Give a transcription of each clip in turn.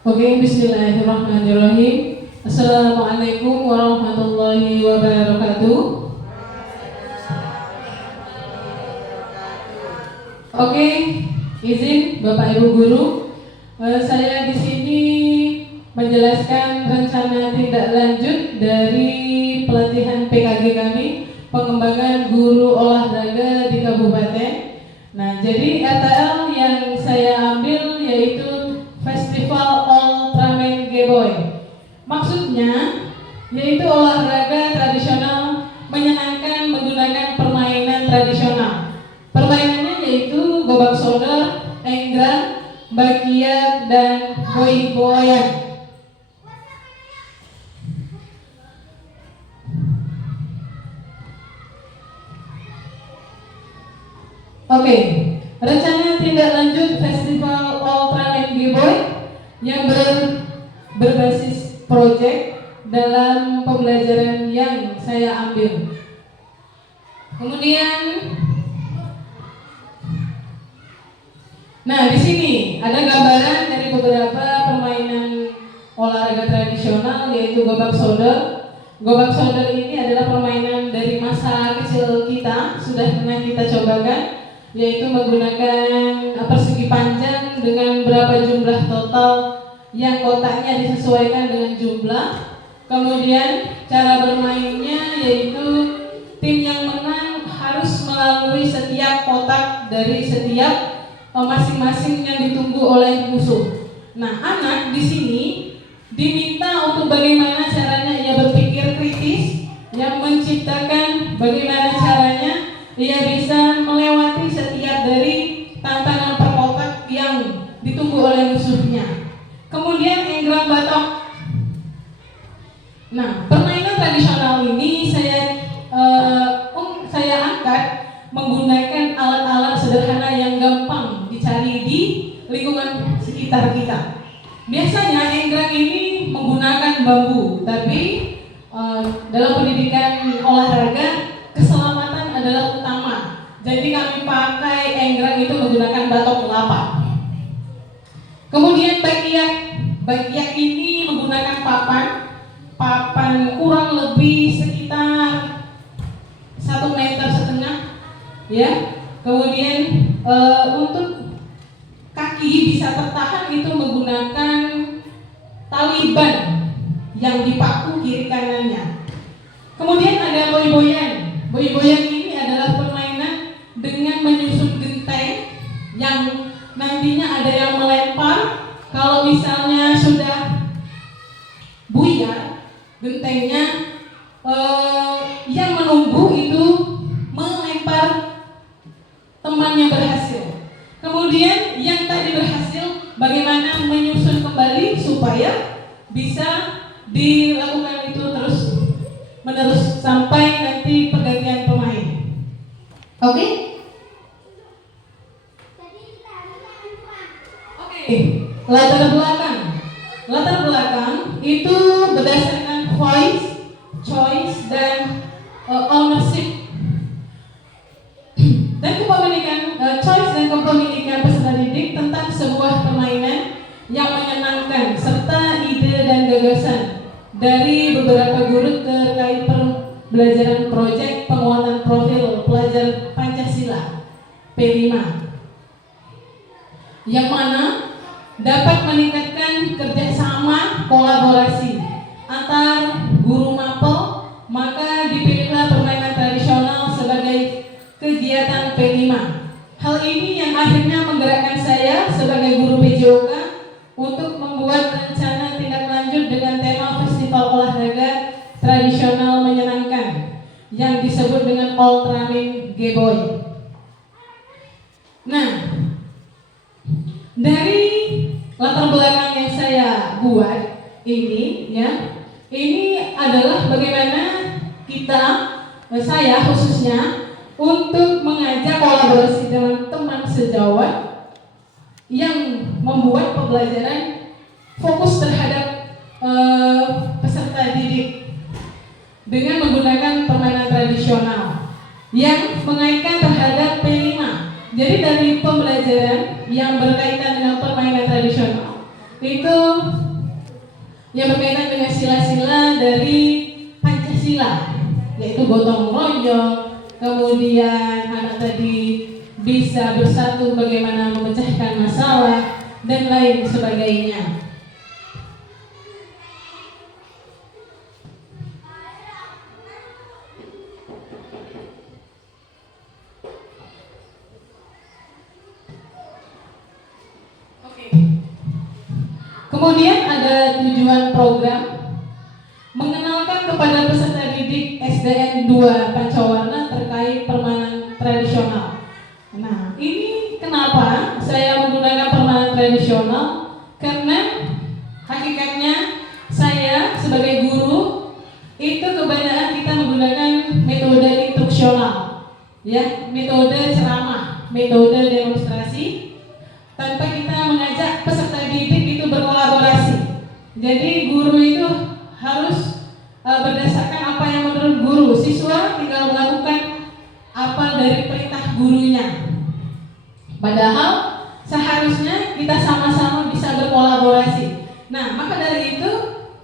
Oke, bismillahirrahmanirrahim. Assalamualaikum warahmatullahi wabarakatuh. Oke, izin Bapak Ibu guru, saya di sini menjelaskan rencana tindak lanjut dari pelatihan PKG kami, pengembangan guru olahraga di kabupaten. Nah, jadi RTL yang saya ambil yaitu Festival Ultraman G-Boy. Maksudnya yaitu olahraga tradisional menyenangkan menggunakan permainan tradisional. Permainannya yaitu gobak sodor, enggrang, bakiak, dan goyang-goyang. Oke, rencana tindak lanjut Festival Ultraman G-Boy yang berbasis proyek dalam pembelajaran yang saya ambil. Kemudian, nah di sini ada gambaran dari beberapa permainan olahraga tradisional yaitu gobak sodor. Gobak sodor ini adalah permainan dari masa kecil kita, sudah pernah kita cobakan, yaitu menggunakan persegi panjang dengan berapa jumlah total yang kotaknya disesuaikan dengan jumlah. Kemudian cara bermainnya yaitu tim yang menang harus melalui setiap kotak dari setiap masing-masing yang ditunggu oleh musuh. Nah, anak di sini diminta untuk bagaimana caranya ia berpikir kritis, yang menciptakan bagaimana caranya ia bisa melewati setiap dari tantangan per kotak yang ditunggu oleh musuhnya. Kemudian enggrang batok. Nah, permainan tradisional ini saya angkat menggunakan alat-alat sederhana yang gampang dicari di lingkungan sekitar kita. Biasanya enggrang ini menggunakan bambu, tapi dalam pendidikan olahraga keselamatan adalah utama. Jadi kami pakai enggrang itu menggunakan batok kelapa. Kemudian bakiak ini menggunakan papan kurang lebih sekitar 1,5 meter, ya. Kemudian untuk kaki bisa tertahan itu menggunakan tali ban yang dipaku kiri kanannya. Kemudian ada boy-boyan. Boy-boyan ini adalah permainan dengan menyusun genteng yang nantinya ada yang melempar. Kalau misalnya sudah buyar gentengnya, yang menunggu itu melempar teman yang berhasil. Kemudian yang tadi berhasil bagaimana menyusun kembali supaya bisa dilakukan itu terus menerus sampai nanti pergantian pemain. Oke? Oke. Latar belakang itu berdasarkan voice, choice, dan ownership dan kepemilikan peserta didik tentang sebuah permainan yang menyenangkan serta ide dan gagasan dari beberapa guru terkait pembelajaran proyek penguatan profil pelajar Pancasila P5, yang mana dapat meningkatkan kerjasama kolaborasi antar guru mapel. Maka dipilihlah permainan tradisional sebagai kegiatan P5. Hal ini yang akhirnya menggerakkan saya sebagai guru PJOK untuk membuat rencana tindak lanjut dengan tema Festival Olahraga Tradisional Menyenangkan yang disebut dengan Ultraman G-Boy. Nah, dari latar belakang yang saya buat ini, ya, ini adalah bagaimana saya khususnya untuk mengajak kolaborasi dengan teman sejawat yang membuat pembelajaran fokus terhadap peserta didik dengan menggunakan permainan tradisional yang mengaitkan terhadap P5. Jadi dari pembelajaran yang berkaitan dengan permainan tradisional itu yang berkaitan dengan sila-sila dari Pancasila, yaitu gotong royong, kemudian anak tadi bisa bersatu bagaimana memecahkan masalah dan lain sebagainya. Kemudian ada tujuan program mengenalkan kepada peserta didik SDN 2 Pancawarna terkait permainan tradisional. Nah, ini kenapa saya menggunakan permainan tradisional? Karena hakikatnya saya sebagai guru itu kebanyakan kita menggunakan metode instruksional, ya, metode ceramah, metode demonstrasi, tanpa kita mengajak peserta didik itu berkolaborasi. Jadi guru itu harus berdasarkan apa yang menurut guru, siswa tinggal melakukan apa dari perintah gurunya. Padahal seharusnya kita sama-sama bisa berkolaborasi. Nah, maka dari itu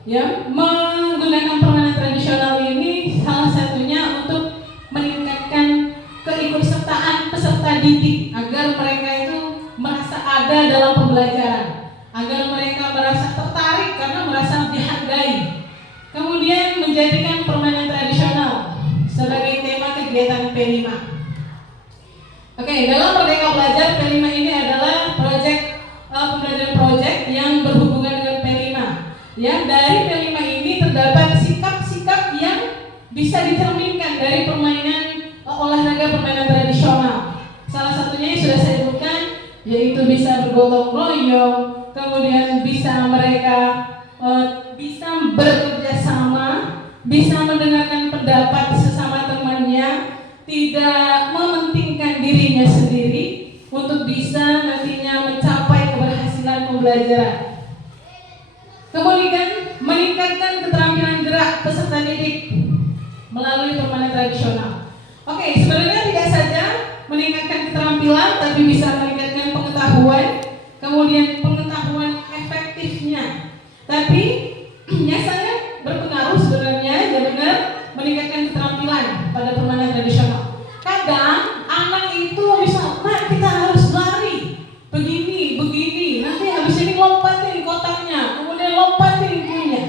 ya, menggunakan permainan tradisional ini salah satunya untuk meningkatkan keikutsertaan peserta didik agar mereka itu merasa ada dalam pembelajaran, agar mereka merasa tertarik karena merasa dihargai. Kemudian menjadikan permainan tradisional sebagai tema kegiatan P5. Oke, dalam Merdeka Belajar P5 ini adalah pembelajaran proyek yang berhubungan dengan P5. Ya, dari P5 ini terdapat sikap-sikap yang bisa dicerminkan dari permainan olahraga permainan tradisional. Salah satunya yang sudah saya sebutkan, yaitu bisa bergotong royong, kemudian bisa mereka bisa bekerja sama, bisa mendengarkan pendapat sesama temannya, tidak mementingkan dirinya sendiri untuk bisa nantinya mencapai keberhasilan pembelajaran. Kemudian meningkatkan keterampilan gerak peserta didik melalui permainan tradisional. Oke, sebenarnya tidak saja meningkatkan keterampilan, tapi bisa meningkatkan pengetahuan, kemudian pengetahuan efektifnya. Tapi yang sangat berpengaruh sebenarnya ya benar meningkatkan keterampilan pada permainan tradisional. Kadang anak itu bisa, nah kita harus lari begini, nanti habis ini lompatin kotaknya, kemudian lompatin punya.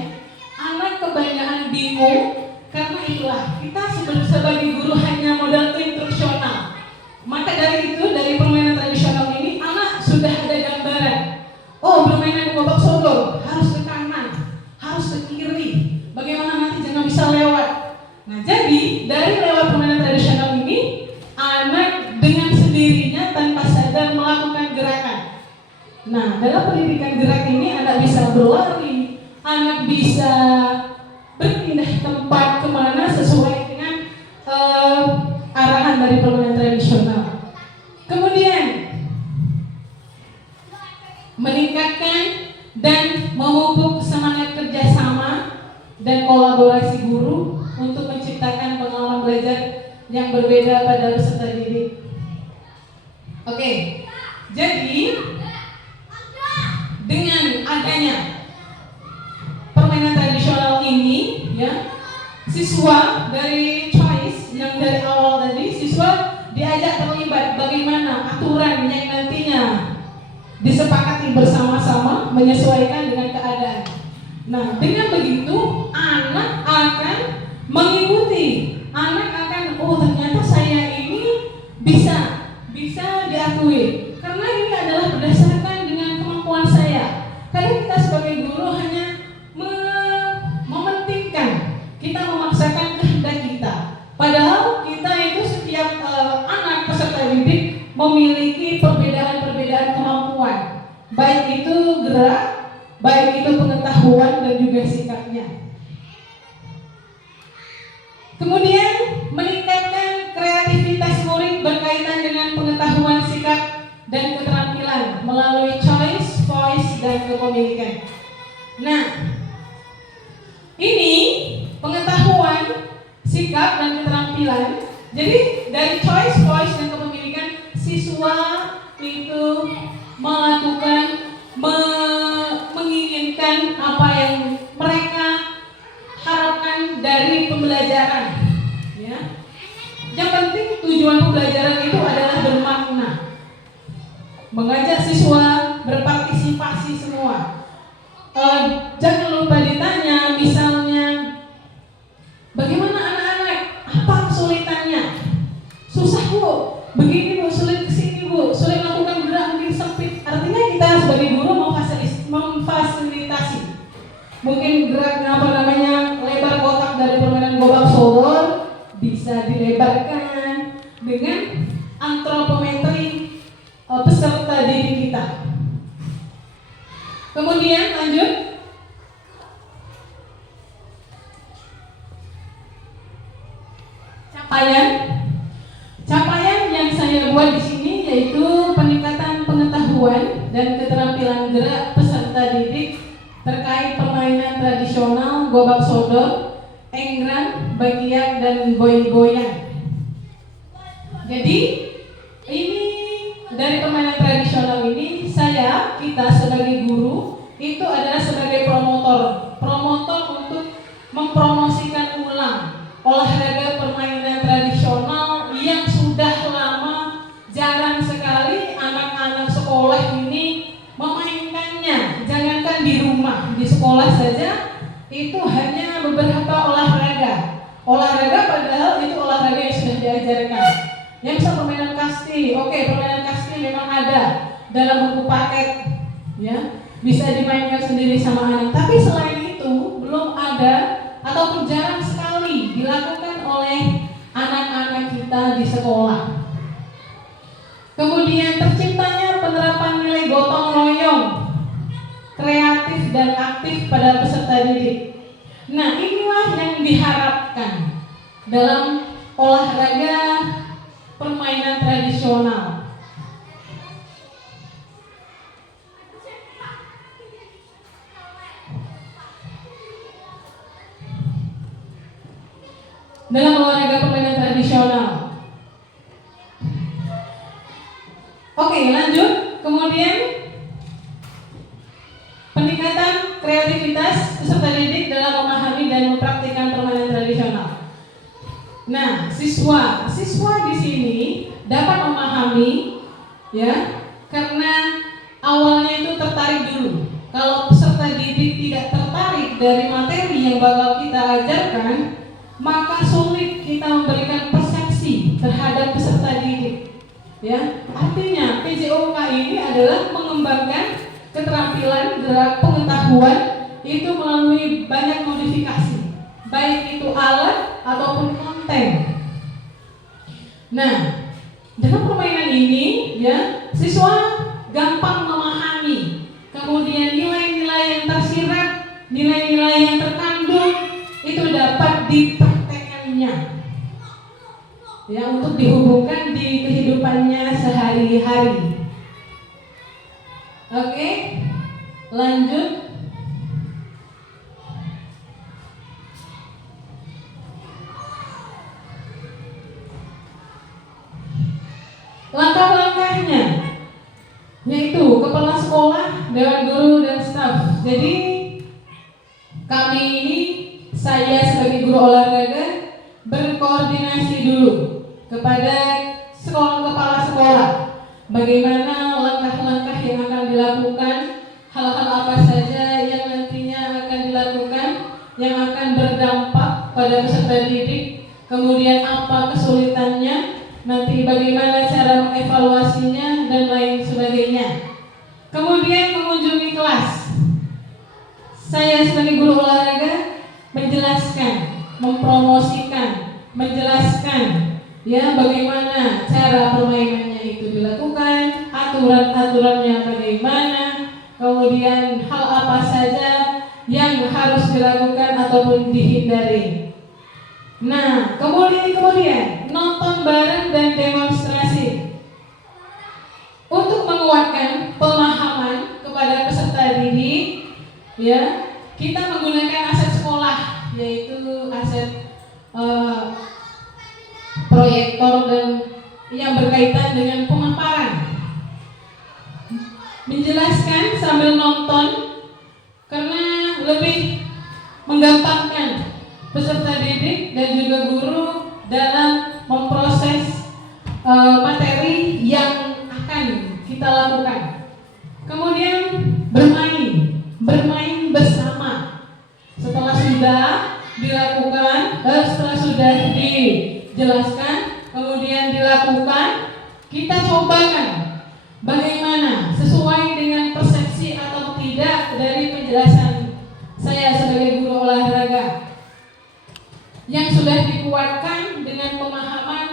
Anak kebanyakan bingung karena itulah kita sebagai guru hanya modal instruksional. Maka dari itu, dari permainan tradisional ini anak sudah ada gambaran. Oh, permainan babak sodor harus ke kanan, harus ke kiri. Bagaimana nanti jangan bisa lewat. Nah, jadi dari lewat permainan tradisional ini, anak dengan sendirinya tanpa sadar melakukan gerakan. Nah, dalam pendidikan gerak ini anak bisa berlari, anak bisa berpindah tempat kemana sesuai dengan arahan dari permainan tradisional. Kemudian meningkatkan dan memupuk semangat kerjasama dan kolaborasi guru untuk menciptakan pengalaman belajar yang berbeda pada peserta didik. Oke, jadi dengan adanya permainan tradisional ini, ya, siswa dari choice yang dari awal tadi, siswa diajak terlibat bagaimana aturan yang nantinya disepakati bersama-sama menyesuaikan dengan keadaan. Nah, dengan begitu anak akan mengikuti, anak akan, oh ternyata saya ini bisa diakui karena ini adalah berdasarkan dengan kemampuan saya. Kadang kita sebagai guru hanya mementingkan, kita memaksakan kehendak kita. Padahal kita itu setiap anak peserta didik memiliki perbedaan-perbedaan kemampuan, baik itu gerak, baik itu pengetahuan dan juga sikapnya. Kemudian meningkatkan kreativitas murid berkaitan dengan pengetahuan sikap dan keterampilan melalui choice, voice, dan kepemilikan. Nah, ini pengetahuan, sikap, dan keterampilan. Jadi dari choice, voice, dan kepemilikan, siswa itu melakukan menginginkan apa yang berpartisipasi semua. Jangan lupa ditanya, misalnya, bagaimana anak-anak? Apa kesulitannya? Susah bu, begini bu, sulit kesini bu, sulit lakukan gerak mungkin sempit. Artinya kita sebagai guru memfasilitasi. Mungkin gerak lebar kotak dari permainan gobak sodor bisa dilebarkan dengan antropometri peserta didik kita. Kemudian lanjut. Capaian yang saya buat di sini yaitu peningkatan pengetahuan dan keterampilan gerak peserta didik terkait permainan tradisional gobak sodor, enggrang, bagiak, dan goyang-goyang. Jadi ini dari permainan tradisional ini kita sebagai guru itu adalah sebagai promotor untuk mempromosikan ulang olahraga permainan tradisional yang sudah lama jarang sekali anak-anak sekolah ini memainkannya. Jangankan di rumah, di sekolah saja itu hanya beberapa olahraga padahal itu olahraga yang sudah diajarkan. Yang bisa permainan kasti, permainan kasti memang ada dalam buku paket, ya, bisa dimainkan sendiri sama anak. Tapi selain itu belum ada ataupun jarang sekali dilakukan oleh anak-anak kita di sekolah. Kemudian terciptanya penerapan nilai gotong royong, kreatif dan aktif pada peserta didik. Nah, inilah yang diharapkan dalam olahraga permainan tradisional. Dalam olahraga permainan tradisional. Lanjut. Kemudian peningkatan kreativitas peserta didik dalam memahami dan mempraktikkan permainan tradisional. Nah, siswa di sini dapat memahami, ya, karena awalnya itu tertarik dulu. Kalau peserta didik tidak tertarik dari materi yang bakal kita ajarkan, maka sulit kita memberikan persepsi terhadap peserta didik. Ya, artinya PJOK ini adalah mengembangkan keterampilan gerak pengetahuan itu melalui banyak modifikasi, baik itu alat ataupun konten. Nah, dengan permainan ini, ya, siswa gampang memahami. Kemudian nilai-nilai yang tersirat, nilai-nilai yang terkandung itu dapat dipraktekkannya, ya, untuk dihubungkan di kehidupannya sehari-hari. Lanjut. Langkah-langkahnya yaitu kepala sekolah, dewan guru, dan staf. Jadi kami ini, saya sebagai guru olahraga berkoordinasi dulu kepada kepala sekolah, bagaimana langkah-langkah yang akan dilakukan, hal-hal apa saja yang nantinya akan dilakukan yang akan berdampak pada peserta didik, kemudian apa kesulitannya, nanti bagaimana cara mengevaluasinya, dan lain sebagainya. Kemudian mengunjungi kelas. Saya sebagai guru olahraga menjelaskan, mempromosikan, menjelaskan, ya, bagaimana cara permainannya itu dilakukan, aturan-aturannya bagaimana, kemudian hal apa saja yang harus dilakukan ataupun dihindari. Nah, kemudian nonton bareng dan demonstrasi untuk menguatkan pemahaman kepada peserta didik, ya. Kita menggunakan aset sekolah, yaitu aset proyektor dan yang berkaitan dengan pemaparan. Menjelaskan sambil nonton karena lebih menggampangkan peserta didik dan juga guru dalam memproses materi yang akan kita lakukan. Kemudian jelaskan, kemudian dilakukan, kita cobakan bagaimana sesuai dengan persepsi atau tidak dari penjelasan saya sebagai guru olahraga yang sudah dikuatkan dengan pemahaman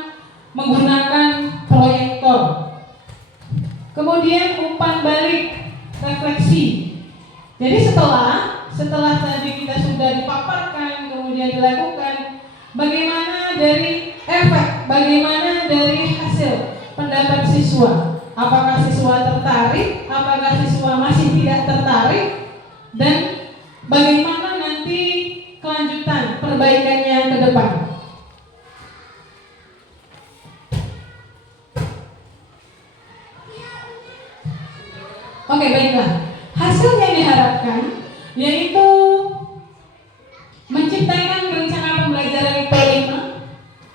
menggunakan proyektor. Kemudian umpan balik, refleksi. Jadi setelah tadi kita sudah dipaparkan, kemudian dilakukan, bagaimana dari efek, bagaimana dari hasil pendapat siswa. Apakah siswa tertarik, apakah siswa masih tidak tertarik, dan bagaimana nanti kelanjutan perbaikannya ke depan. Oke, baiklah. Hasil yang diharapkan yaitu menciptakan rencana pembelajaran P5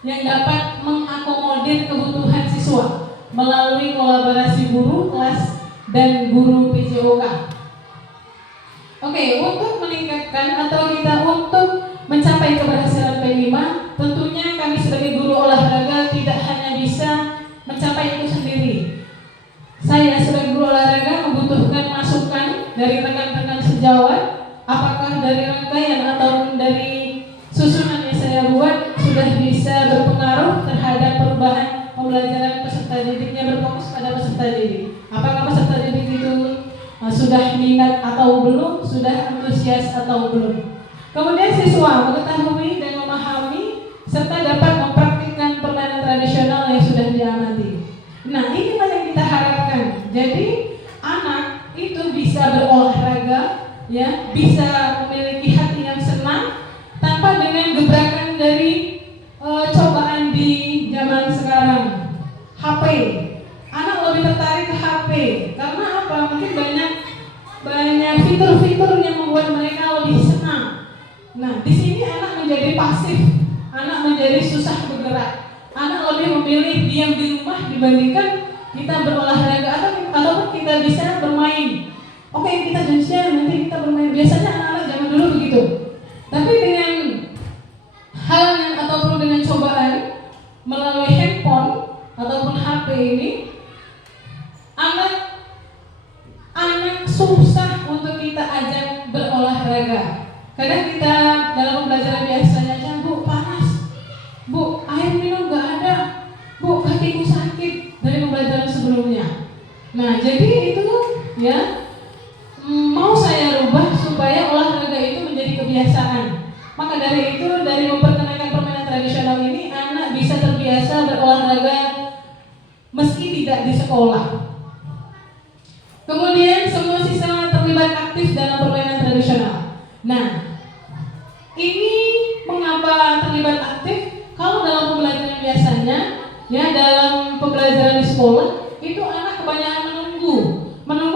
yang dapat mengakomodir kebutuhan siswa melalui kolaborasi guru kelas dan guru PJOK. Oke, untuk meningkatkan atau kita untuk mencapai keberhasilan P5, tentunya kami sebagai guru olahraga tidak hanya bisa mencapai itu sendiri. Saya sebagai guru olahraga membutuhkan masukan dari rekan-rekan sejawat, apakah dari rangkaian ataupun dari susunan yang saya buat sudah bisa berpengaruh terhadap perubahan pembelajaran peserta didiknya berfokus pada peserta didik. Apakah peserta didik itu sudah minat atau belum, sudah antusias atau belum. Kemudian siswa mengetahui dan memahami serta dapat mempraktikkan permainan tradisional yang sudah diamati. Nah, inilah yang kita harapkan. Jadi anak itu bisa berolahraga, ya, bisa memiliki hati yang senang tanpa dengan gebrakan dari cobaan di zaman sekarang. HP, anak lebih tertarik ke HP karena apa? Mungkin banyak fitur-fitur yang membuat mereka lebih senang. Nah, di sini anak menjadi pasif, anak menjadi susah bergerak. Anak lebih memilih diam di rumah dibandingkan kita berolahraga ataupun kita bisa bermain. Oke, kita janjian nanti kita bermain. Biasanya anak-anak zaman dulu begitu. Tapi dengan halangan ataupun dengan cobaan melalui handphone ataupun HP ini, anak susah untuk kita ajak berolahraga. Kadang kita dalam pembelajaran biasanya aja, Bu, panas, Bu, air minum gak ada, Bu, kakiku sakit dari pembelajaran sebelumnya. Nah, jadi itu ya mau saya rubah supaya olahraga itu menjadi kebiasaan. Maka dari itu, dari memperkenalkan permainan tradisional ini, anak bisa terbiasa berolahraga meski tidak di sekolah. Kemudian semua siswa terlibat aktif dalam permainan tradisional. Nah, ini mengapa terlibat aktif? Kalau dalam pembelajaran biasanya, ya dalam pembelajaran di sekolah, itu anak kebanyakan menunggu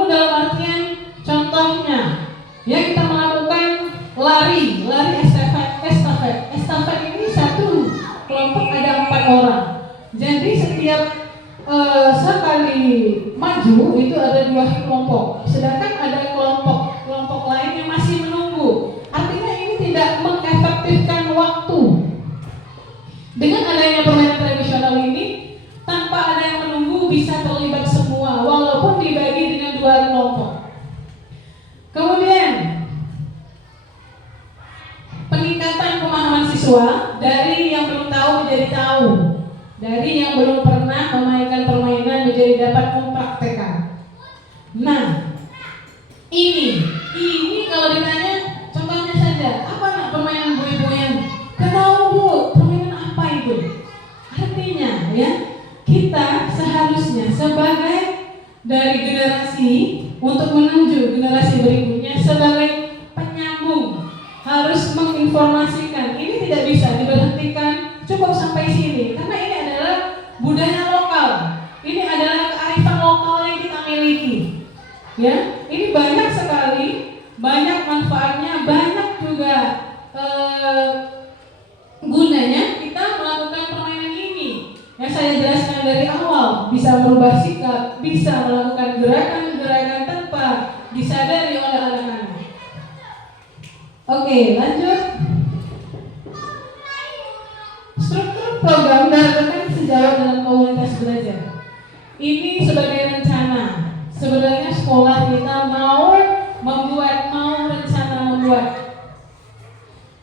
dalam artian contohnya, ya kita melakukan lari estafet ini satu kelompok ada 4 orang. Jadi setiap sekali maju itu ada 2 kelompok, sedangkan ada kelompok lain yang masih menunggu. Artinya ini tidak mengefektifkan waktu. Dengan adanya permainan tradisional ini, tanpa ada yang menunggu bisa terlibat semua, walaupun dibagi dengan 2 kelompok. Kemudian peningkatan pemahaman siswa dari yang belum tahu menjadi tahu, dari yang belum pernah memainkan permainan menjadi dapat mempraktekkan. Nah, ini kalau ditanya contohnya saja, apa nak permainan bui-buian? Tahu Bu, permainan apa itu? Artinya ya, kita seharusnya sebagai dari generasi untuk menuju generasi berikutnya sebagai penyambung harus menginformasikan. Ini tidak bisa diberhentikan cukup sampai sini, karena ini adalah budaya lokal. Ini adalah kearifan lokal yang kita miliki. Ya, ini banyak sekali, banyak manfaatnya, banyak juga gunanya kita melakukan permainan ini. Yang saya jelaskan dari awal, bisa merubah sikap, bisa melakukan gerakan-gerakan tanpa disadari oleh anak-anak. Oke, lanjut. Struktur program jawab dalam komunitas belajar. Ini sebagai rencana. Sebenarnya sekolah kita mau rencana membuat.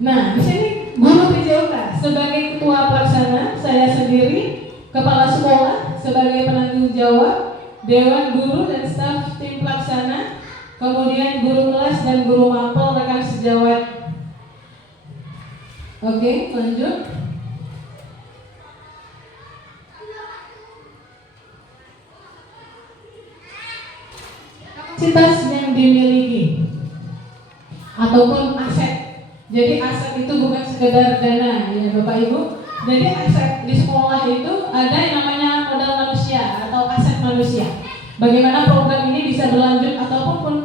Nah, di sini guru PJOK sebagai ketua pelaksana, saya sendiri, kepala sekolah sebagai penanggung jawab, dewan guru dan staf tim pelaksana, kemudian guru kelas dan guru mapel rekan sejawat. Oke, lanjut. Kapasitas yang dimiliki ataupun aset. Jadi aset itu bukan sekedar dana, ya Bapak Ibu. Jadi aset di sekolah itu ada yang namanya modal manusia atau aset manusia. Bagaimana program ini bisa berlanjut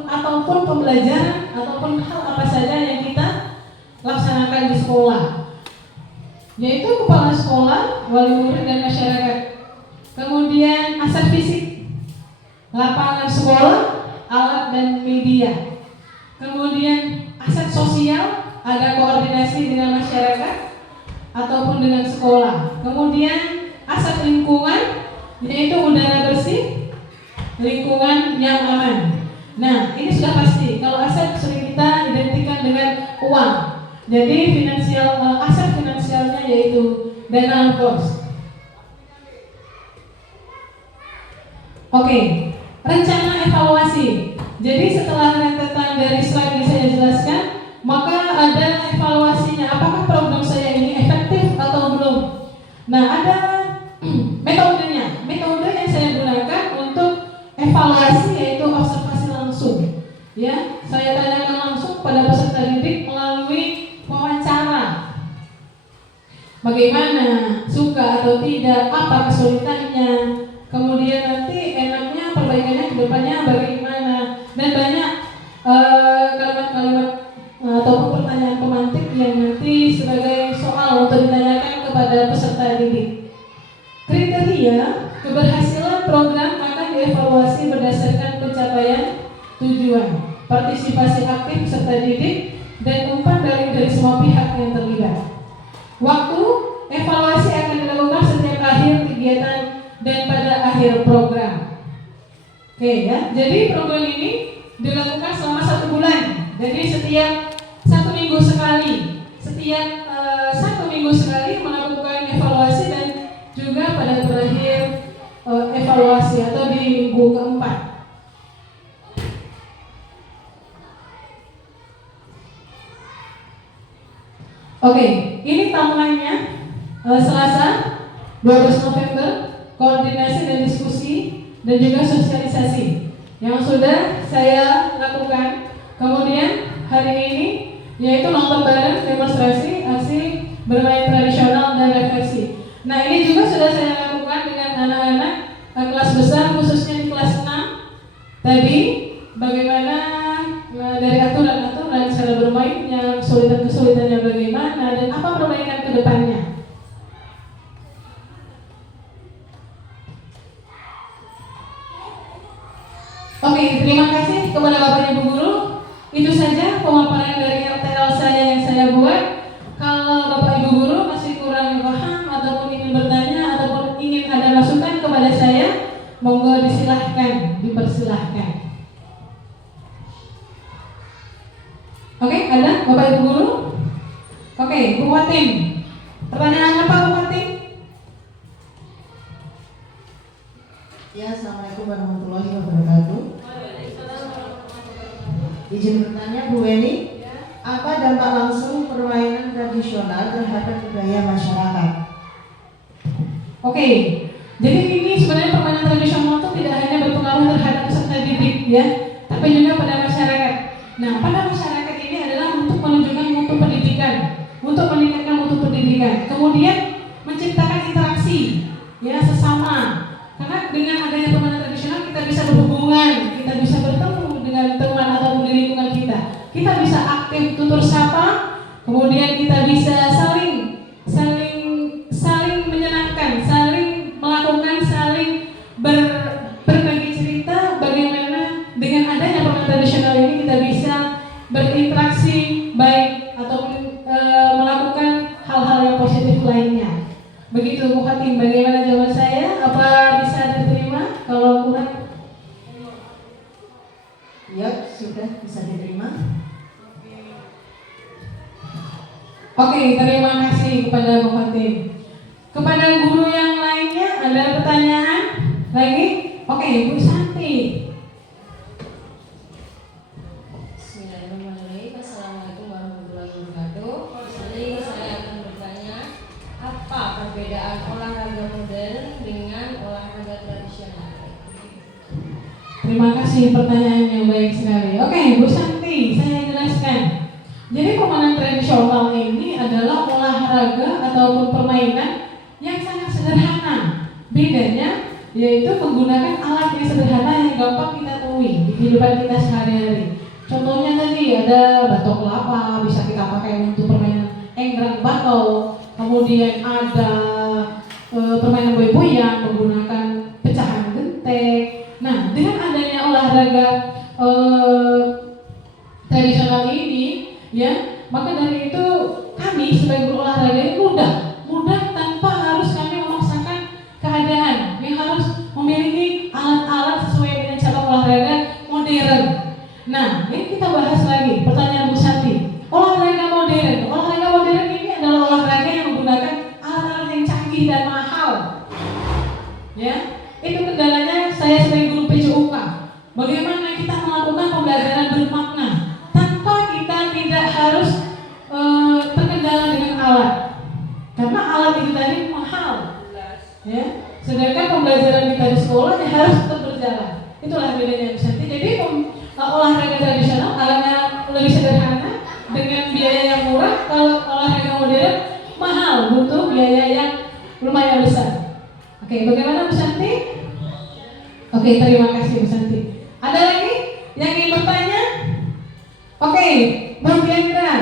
ataupun pembelajaran ataupun hal apa saja yang kita laksanakan di sekolah. Yaitu kepala sekolah, wali murid dan masyarakat. Kemudian aset fisik, lapangan sekolah, alat dan media. Kemudian aset sosial, ada koordinasi dengan masyarakat ataupun dengan sekolah. Kemudian aset lingkungan, yaitu udara bersih, lingkungan yang aman. Nah, ini sudah pasti. Kalau aset sering kita identikan dengan uang. Jadi aset finansialnya yaitu dana kos. Oke, rencana evaluasi. Jadi setelah rentetan dari slide yang saya jelaskan, maka ada evaluasinya. Apakah program saya ini efektif atau belum? Nah, ada metodenya. Metode yang saya gunakan untuk evaluasi yaitu observasi langsung. Ya, saya tanyakan langsung pada peserta didik melalui wawancara. Bagaimana, suka atau tidak, apa kesulitannya, kemudian nanti enaknya perbaikannya ke depannya bagaimana, dan banyak kalimat-kalimat ataupun pertanyaan pemantik yang nanti sebagai soal untuk ditanyakan kepada peserta didik. Kriteria keberhasilan program akan dievaluasi berdasarkan pencapaian tujuan, partisipasi aktif peserta didik, dan umpan dari semua pihak yang terlibat. Waktu evaluasi akan dilakukan setiap akhir kegiatan dan pada akhir program. Oke ya, jadi program ini dilakukan selama 1 bulan. Jadi setiap 1 minggu sekali, melakukan evaluasi dan juga pada terakhir evaluasi atau di minggu keempat. Oke, ini timeline-nya Selasa 12 November, koordinasi dan diskusi dan juga sosialisasi yang sudah saya lakukan. Kemudian hari ini yaitu nonton bareng, demonstrasi, aksi bermain tradisional dan refleksi. Nah, ini juga sudah saya lakukan dengan anak-anak kelas besar, khususnya di kelas 6. Tadi bagaimana dari aturan-aturan cara bermainnya, kesulitan-kesulitannya bagaimana, dan apa perbaikan ke depannya. Oke, terima kasih kepada Bapak Ibu Guru. Itu saja pemaparan dari RTL saya yang saya buat. Kalau Bapak Ibu Guru masih kurang paham ataupun ingin bertanya ataupun ingin ada masukan kepada saya, monggo dipersilahkan. Oke, ada Bapak Ibu Guru? Oke, Bu Watim. Pertanyaan apa Bu Watim? Ya, Assalamualaikum warahmatullahi wabarakatuh. Izin bertanya Bu Weni, apa dampak langsung permainan tradisional terhadap budaya masyarakat? Oke, jadi ini sebenarnya permainan tradisional itu tidak hanya berpengaruh terhadap peserta didik ya, tapi juga pada masyarakat. Nah, pada masyarakat ini adalah untuk menunjukkan mutu pendidikan, untuk meningkatkan mutu pendidikan, kemudian menciptakan interaksi ya sesama. Karena dengan adanya permainan tradisional kita bisa berhubungan, kita bisa bertemu dengan teman atau di lingkungan kita. Kita bisa aktif tutur sapa, kemudian kita bisa saling menyenangkan, saling melakukan, saling berbagi cerita bagaimana dengan adanya permainan tradisional ini kita bisa berinteraksi baik ataupun melakukan hal-hal yang positif lainnya. Begitu Bu Hatim, bagaimana jawaban saya? Apa bisa diterima? Kalau kurang? Ya, sudah bisa diterima. Oke, terima kasih kepada Bu Hatim. Kepada guru yang lainnya ada pertanyaan lagi? Oke, Bu Santi. Bismillahirrahmanirrahim. Assalamualaikum warahmatullahi wabarakatuh. Di sini saya akan bertanya, apa perbedaan olahraga modern dengan olahraga tradisional? Terima kasih pertanyaan yang baik sekali. Oke, Bu Santi, saya jelaskan. Jadi permainan tradisional ini adalah olahraga ataupun permainan yang sangat sederhana. Bedanya yaitu menggunakan alat yang sederhana yang gampang kita temui di kehidupan kita sehari-hari. Contohnya tadi ada batok kelapa, bisa kita pakai untuk permainan enggrang bakau. Kemudian ada permainan boy-boyan menggunakan pecahan genteng. Nah, dengan adanya olahraga tradisional ini, ya, maka dari itu kami sebagai guru olahraga ini mudah tanpa harus kami memaksakan keadaan yang harus memiliki alat-alat sesuai dengan cabang olahraga modern. Nah, ini kita bahas lagi pertanyaan Bu Santi. Olahraga modern ini adalah olahraga yang menggunakan alat-alat yang canggih dan mahal. Ya, itu kendalanya saya sebagai guru PJUK. Bagaimana kita melakukan pembelajaran bermakna tanpa kita tidak harus terkendala dengan alat, karena alat itu tadi mahal. Ya, sedangkan pembelajaran kita di sekolah ya harus tetap berjalan. Itulah bedanya Bu Santi. Jadi olahraga tradisional alatnya lebih sederhana dengan biaya yang murah. Kalau olahraga modern mahal, butuh biaya yang lumayan besar. Oke, bagaimana Bu Santi? Oke, terima kasih Bu Santi. Ada lagi yang ingin bertanya? Oke, Bang Biandra.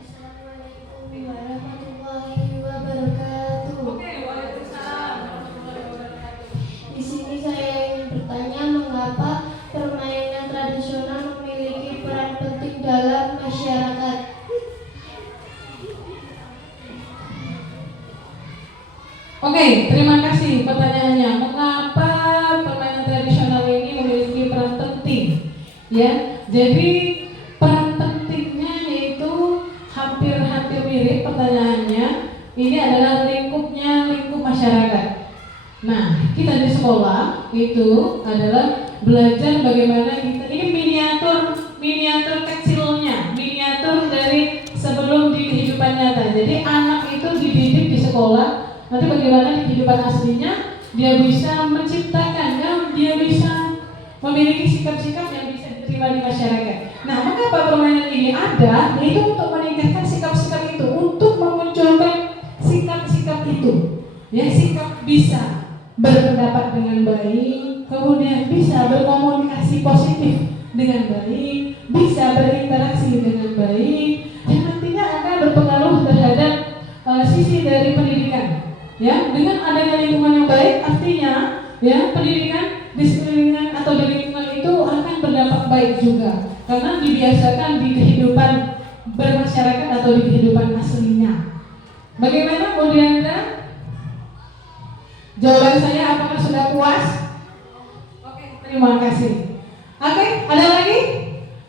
Assalamualaikum warahmatullahi wabarakatuh. Oke, waalaikumsalam warahmatullahi wabarakatuh. Di sini saya ingin bertanya mengapa permainan tradisional memiliki peran penting dalam masyarakat. Oke, terima kasih pertanyaannya. Mengapa permainan tradisional ini memiliki peran penting? Ya, jadi peran pentingnya yaitu hampir mirip pertanyaannya. Ini adalah lingkup masyarakat. Nah, kita di sekolah itu adalah belajar bagaimana kita ini miniatur kecilnya, miniatur dari sebelum di kehidupan nyata. Jadi anak itu dididik di sekolah. Nanti bagaimana di kehidupan aslinya dia bisa menciptakan, dia bisa memiliki sikap-sikap yang bisa diterima di masyarakat. Nah, mengapa permainan ini ada? Yaitu untuk meningkatkan sikap-sikap itu, untuk memunculkan sikap-sikap itu. Ya, sikap bisa berpendapat dengan baik, kemudian bisa berkomunikasi positif dengan baik, bisa berinteraksi dengan baik, yang nantinya akan berpengaruh terhadap sisi dari pendidikan. Ya, dengan adanya lingkungan yang baik, artinya ya pendidikan di sekeliling atau di lingkungan itu akan berdampak baik juga, karena dibiasakan di kehidupan bermasyarakat atau di kehidupan aslinya. Bagaimana Bu Diandra? Jawaban saya apakah sudah puas? Oke, terima kasih. Oke, ada lagi?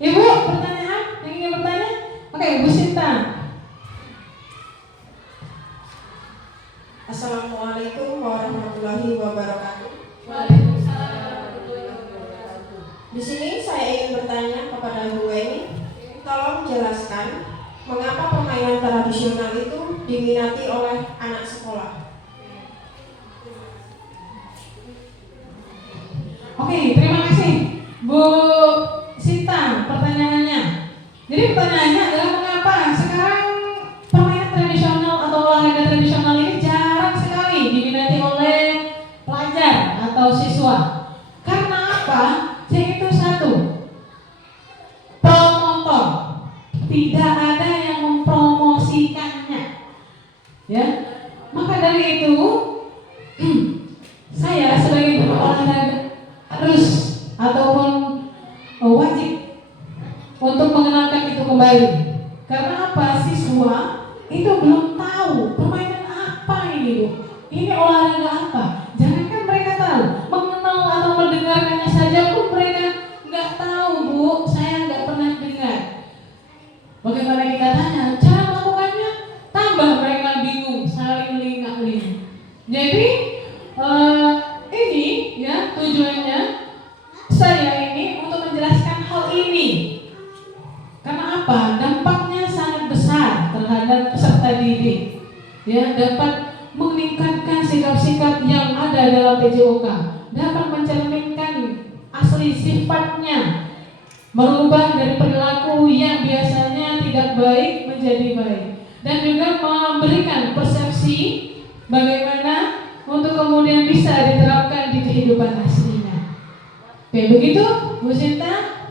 Ibu, pertanyaan yang ingin bertanya? Oke, Bu Sinta. Assalamualaikum warahmatullahi wabarakatuh. Waalaikumsalam warahmatullahi wabarakatuh. Di sini saya ingin bertanya kepada Bu Weni, tolong jelaskan mengapa permainan tradisional itu diminati oleh anak sekolah. Oke, terima kasih Bu Sinta pertanyaannya. Jadi pertanyaannya adalah mengapa sekarang permainan tradisional atau olahraga tradisional ini jarang sekali diminati oleh pelajar atau siswa. Karena apa? Yaitu satu, promotor. Tidak ada yang mempromosikannya. Ya. Maka dari itu saya sebagai guru olahraga harus ataupun wajib untuk mengenalkan itu kembali. Karena apa? Siswa itu belum tahu permainan apa ini olahraga apa. Jangankan mereka tahu, mengenal atau mendengarkannya saja pun mereka nggak tahu, Bu. Saya nggak pernah dengar. Bagaimana kita tanya cara melakukannya, tambah mereka bingung, saling lingak-lingak. Jadi ini ya tujuannya saya ini untuk menjelaskan hal ini. Karena apa? Dampaknya sangat besar terhadap peserta didik. Ya, dapat meningkatkan sikap-sikap yang ada dalam PJOK, dapat mencerminkan asli sifatnya, merubah dari perilaku yang biasanya tidak baik menjadi baik, dan juga memberikan persepsi bagaimana untuk kemudian bisa diterapkan di kehidupan aslinya. Oke, begitu Bu Sinta?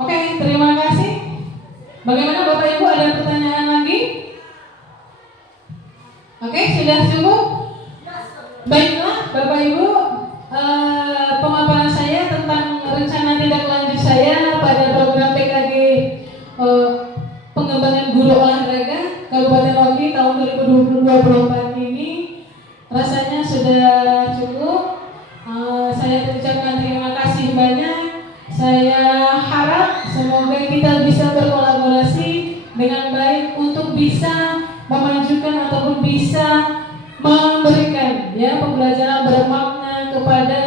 Oke, terima kasih. Bagaimana Bapak Ibu, ada pertanyaan lagi? Oke, sudah cukup? Baiklah Bapak Ibu, pemaparan saya tentang rencana tindak lanjut saya pada program PKG pengembangan guru olahraga Kabupaten Ogi tahun 2024 ini rasanya sudah cukup. Saya ucapkan terima kasih banyak. Saya harap semoga kita bisa berkolaborasi dengan baik untuk bisa memajukan ataupun bisa memberikan ya pembelajaran bermakna kepada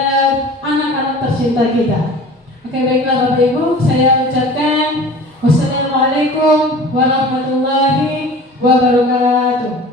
anak-anak tercinta kita. Oke, baiklah Bapak Ibu, saya ucapkan wassalamualaikum warahmatullahi wabarakatuh.